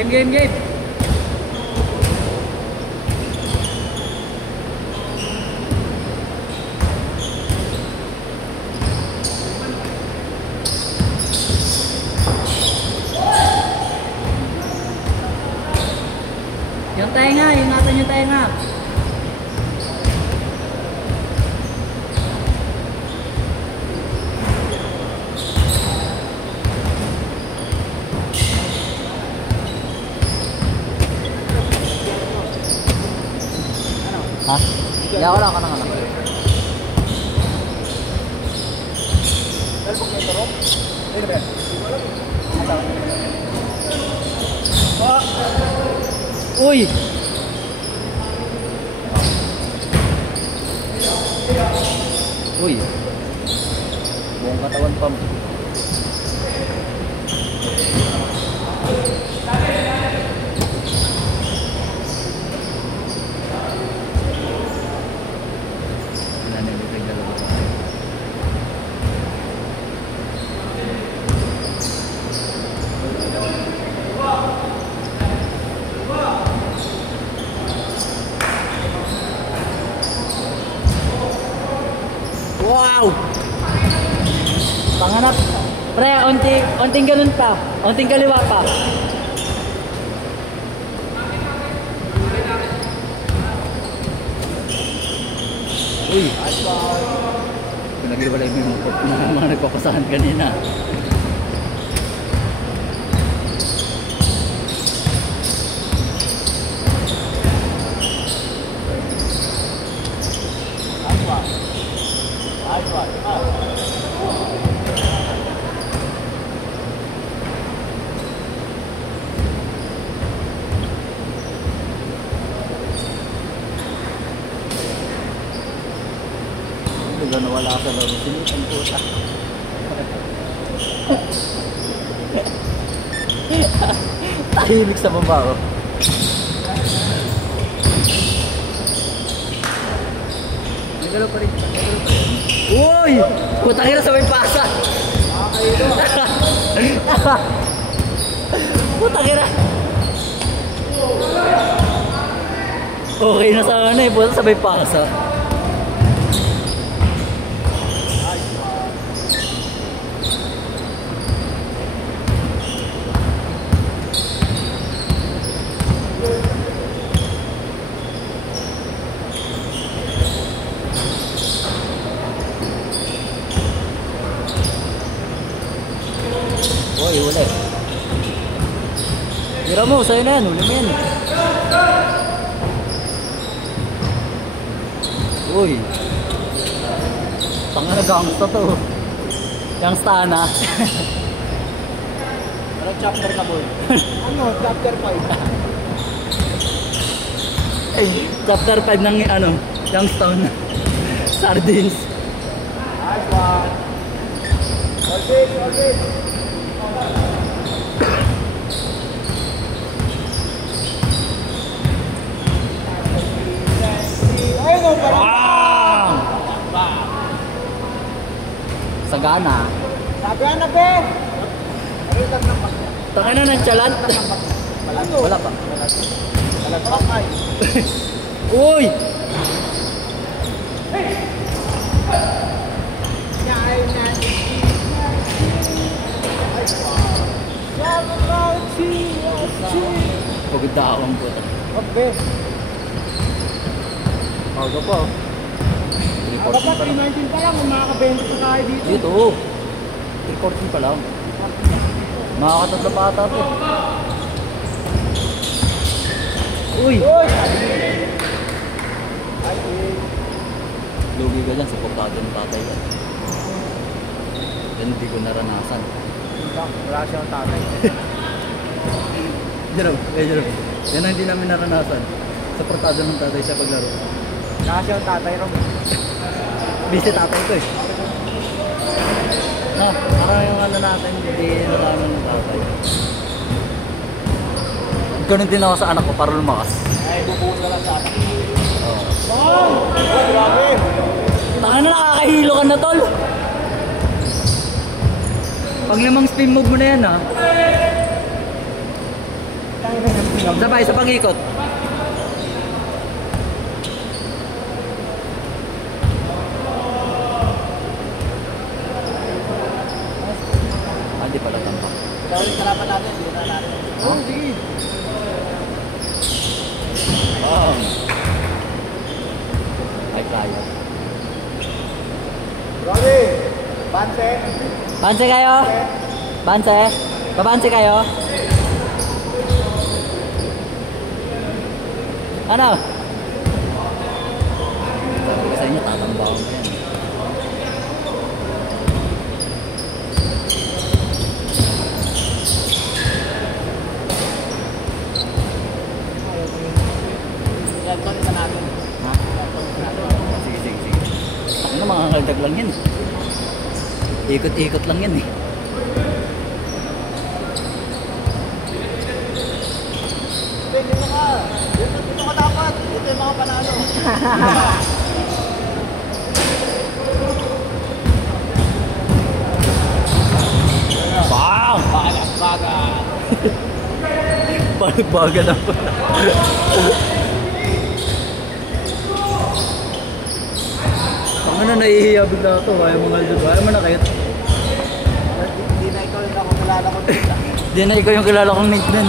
Game. Yung tenga, ingatan yung tenga. Ha? Hindi ako lang ka na. Uy! Uy! Buong katawan pa. Wow! Panganap. Pre, onting ganun pa. Onting kaliwa pa. Uy! Pinaghiwalay mo yung mga nagpapasahan kanina. Bigla nawala sa laro. Sinitan po siya. Tahimik sa baba, oh. Nagalaw pa rin. Uy! Putang ina sa may pasa. Putang ina. Okay na sa ano eh. Puta sa may pasa. Uy, wala eh. Tira mo, sa'yo na yan. Huli mo yan. Uy. Tanga na gangsta to. Gangsta na. Anong chapter ka, boy? Ano? Chapter 5. Ay, chapter 5 ng ano, Youngstown. Sardines. Nice one. All good. Sagana. Sagana be. Tangin na ng chalant. Wala pa. Uy. Pagod ako ang puto. Okay. Aga pa. Dapat 319 pa lang, makaka-20 pa tayo dito. Dito, 314 pa lang. Makakatatlo pa ata ito. Uy! Lugi ka dyan, supportado ng tatay ka. Yan hindi ko naranasan. Wala siyang tatay. Jerome. Yan ang hindi namin naranasan. Supportado ng tatay siya paglaro. Wala siyang tatay, Rob. Busy tatay ko eh. Parang yung ano natin, hindi nalaman ng tatay. Ganun din ako sa anak ko para lumakas. Ay, bubuhos ka lang sa anak. Oo. Grabe! Taka na, nakakahilo ka na, tol. Pag lamang spin move mo na yan, ha. Sabay, sa pag-ikot. Hindi pala tampak. Dawin karapan natin, hindi na natin. Oh, sige. Oh. Ay, kaya. Grabe! Bante! Banse kayo? Banse? Babanse kayo? Ano? Sabi ko sa inyo, tatambakan ko yan. Gagawin ka natin. Ha? Sige, sige, sige. Ano, mga kaldag lang yan. Ikot-ikot lang yan eh. Dito ka! Dito ka dapat! Dito yung mga panalo. Bang! Baga! Baga na po. Ang ano, nahihiya bigla ito. Ayaw mga aldo. Ayaw mo na kayo. Hindi na ikaw yung ako kilala ko dito. Di na ikaw yung kilala kong Nate nun.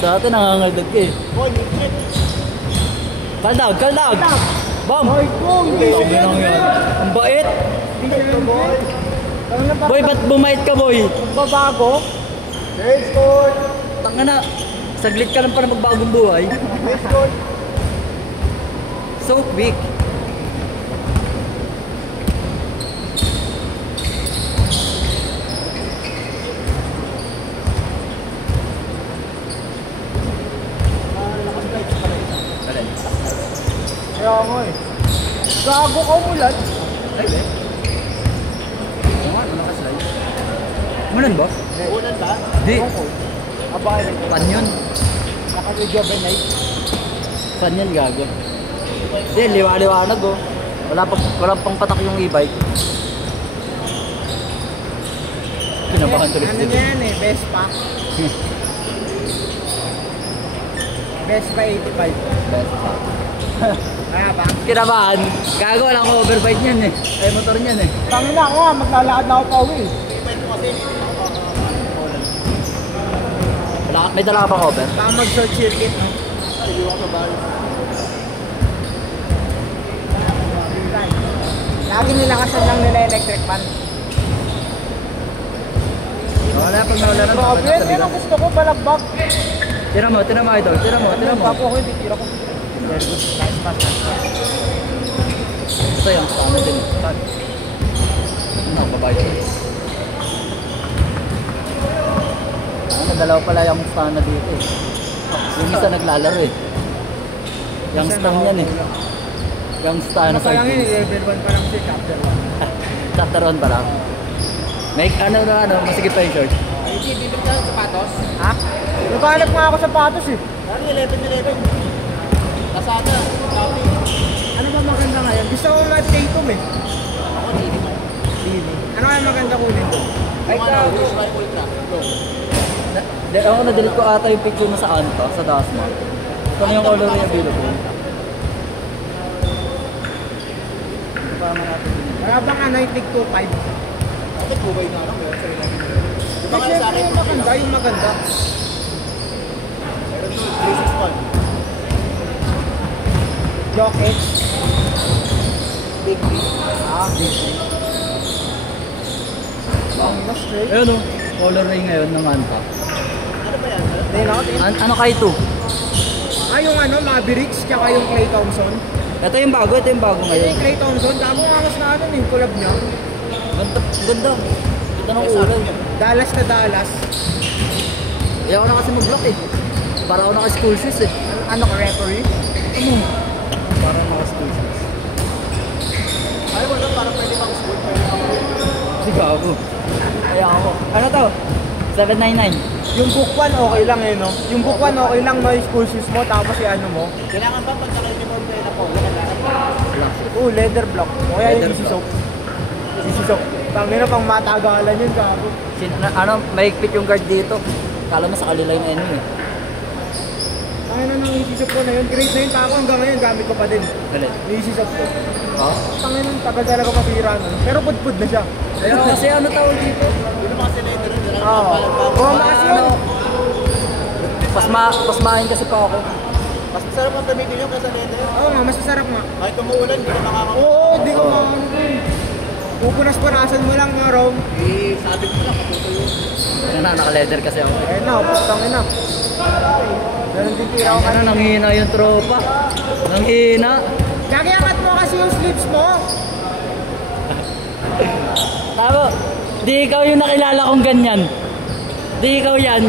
Dati nangangaldag ka eh. Boy, Nick! Kaldag! Kaldag! Bam! Boy, kung! Ang binang yan. Ang bait! Dito, boy! Boy, ba't bumait ka, boy? Magbabago? Let's go! Tanga na. Saglit ka lang para magbagong buhay. Let's go! So quick. Kaya mo eh. Gago ka umulan. Ay, be. Oo nga, nakaslide. Umulan ba? Ulan ba? Di. Abay. Pan yun. Nakag-rejuvenate. Pan yun, gago. Di, liwa-liwanag oh. Wala pang patak yung e-bike. Kinabahan tuloy. Ano yan eh, Vespa. Vespa 85. Best pa. Kaya ba? Kinabahan. Gago, walang overbike niyan eh. Ay, motor niyan eh. Tangin na ako nga, maglalakad na ako pa uwi. May dala ka bang over? Baka mag-short circuit, no? Hindi ako sa bahay. Lagi nilakasan lang nila electric fan. Wala pag nawala na. Grabe, yan ang gusto ko, balagbag. Tira mo idol. Tira mo. Bago ako, hindi tira ko. Very good. Nice pass. Ito yung sama din. Ano, babae ko. Dalawa pala yung sana dito eh. Yung isa naglalaro eh. Yung stand yan eh. Yung stand na Ano pa lang yun, side. level 1 pa lang siya, chapter 1. Chapter 1 pa lang. May masigit pa yung short. Hindi, bibig ka ng sapatos? Ha? Naghanap nga ako sapatos eh. Ano 11-11? Lazada, Shopee. Ano ba maganda ngayon? Gusto ko nga Tatum eh. Ako Dini. Ano kaya maganda kunin ko? Ay, Wisma Ultra. Ako na-delete ko ata yung picture mo sa Anta, sa Dasma. Ito na yung color yung available. Ito pa naman natin. Kaya bang ano yung Tig 2.5? Bakit buhay na lang? Meron sa'yo namin. Diba kaya sa akin yung maganda, yung maganda. Meron yung 361. Jockey. Big B. Big B. Ang na straight. Ayun o, color ray ngayon ng Anta. Ano ba yan? Tingnan ako, tingnan. Ano kayo ito? Yung ano, Mavericks, tsaka yung Klay Thompson. Ito yung bago Ito ngayon. yung Klay Thompson, kamo nga mas na ano yung collab niya. Ganda. Ganda ng kulay. Dallas na Dallas. Ayaw ko na kasi mag-block eh. Para ako naka-school shoes eh. Ano ka, referee? Para naka-school shoes. Ay, wala, parang pwede bang school, pwede bang Sigaw ako. Ayaw ako. Ano to? 799. Yung book 1 okay lang eh, no? Yung book 1 okay lang, may school shoes mo, tapos yung ano mo. Kailangan ba pag naka-uniform kayo na po? Leather block. O kaya yung Leather block. Sisok. Tangin na pang matagalan yun, gago. Mahigpit yung guard dito. Kala mo sa kalila yung enemy eh. Ang nang easy shop ko na yun. Grade 9 pa ako hanggang ngayon. Gamit ko pa din. Galit. Easy shop ko. Oh? Tangin ng tagal talaga mapira nun. Pero pudpud na siya. Ayun kasi ano tawag dito? Hindi naman kasi letter yun. Oo. Goma kasi yun. Pasmahin kasi pa ako. Mas masarap ang gamitin yun kaysa letter. Oo nga, mas masarap nga. Kahit umuulan, hindi ka makakakuha. Oo, di ko makakakuha. Pupunas-punasan mo lang nga, Rom. Eh, sabi ko lang, katutuyo. Ayun na, naka-leather kasi ako. Ayun na, putang ina. Ganun din tira ko Ano, kanina. nanghina yung tropa. Nanghina. Kakiangat mo kasi yung sleeves mo. Tama, di ikaw yung nakilala kong ganyan. Di ikaw yan.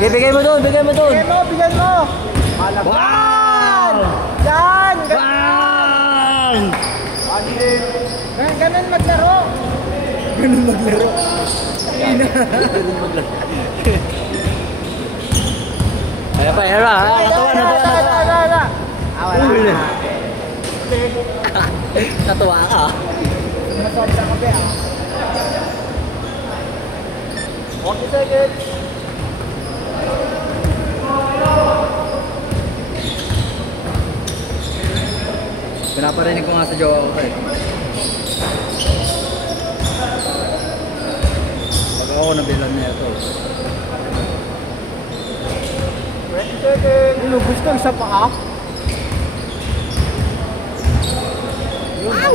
Bigay mo doon, bigay mo doon. Bigyan mo. Wow! Yan! Bang! Ganun maglaro. Ganun maglaro. Ayan pa, ayan pa. Natuwa, natuwa. Wala. Natuwa ka. Nasobra ka ba? 40 seconds. Pinaparinig ko nga sa jowa ko eh. Pag ako nabilan niya ito. 20 seconds. Inubos ko isa pa ha. Ow!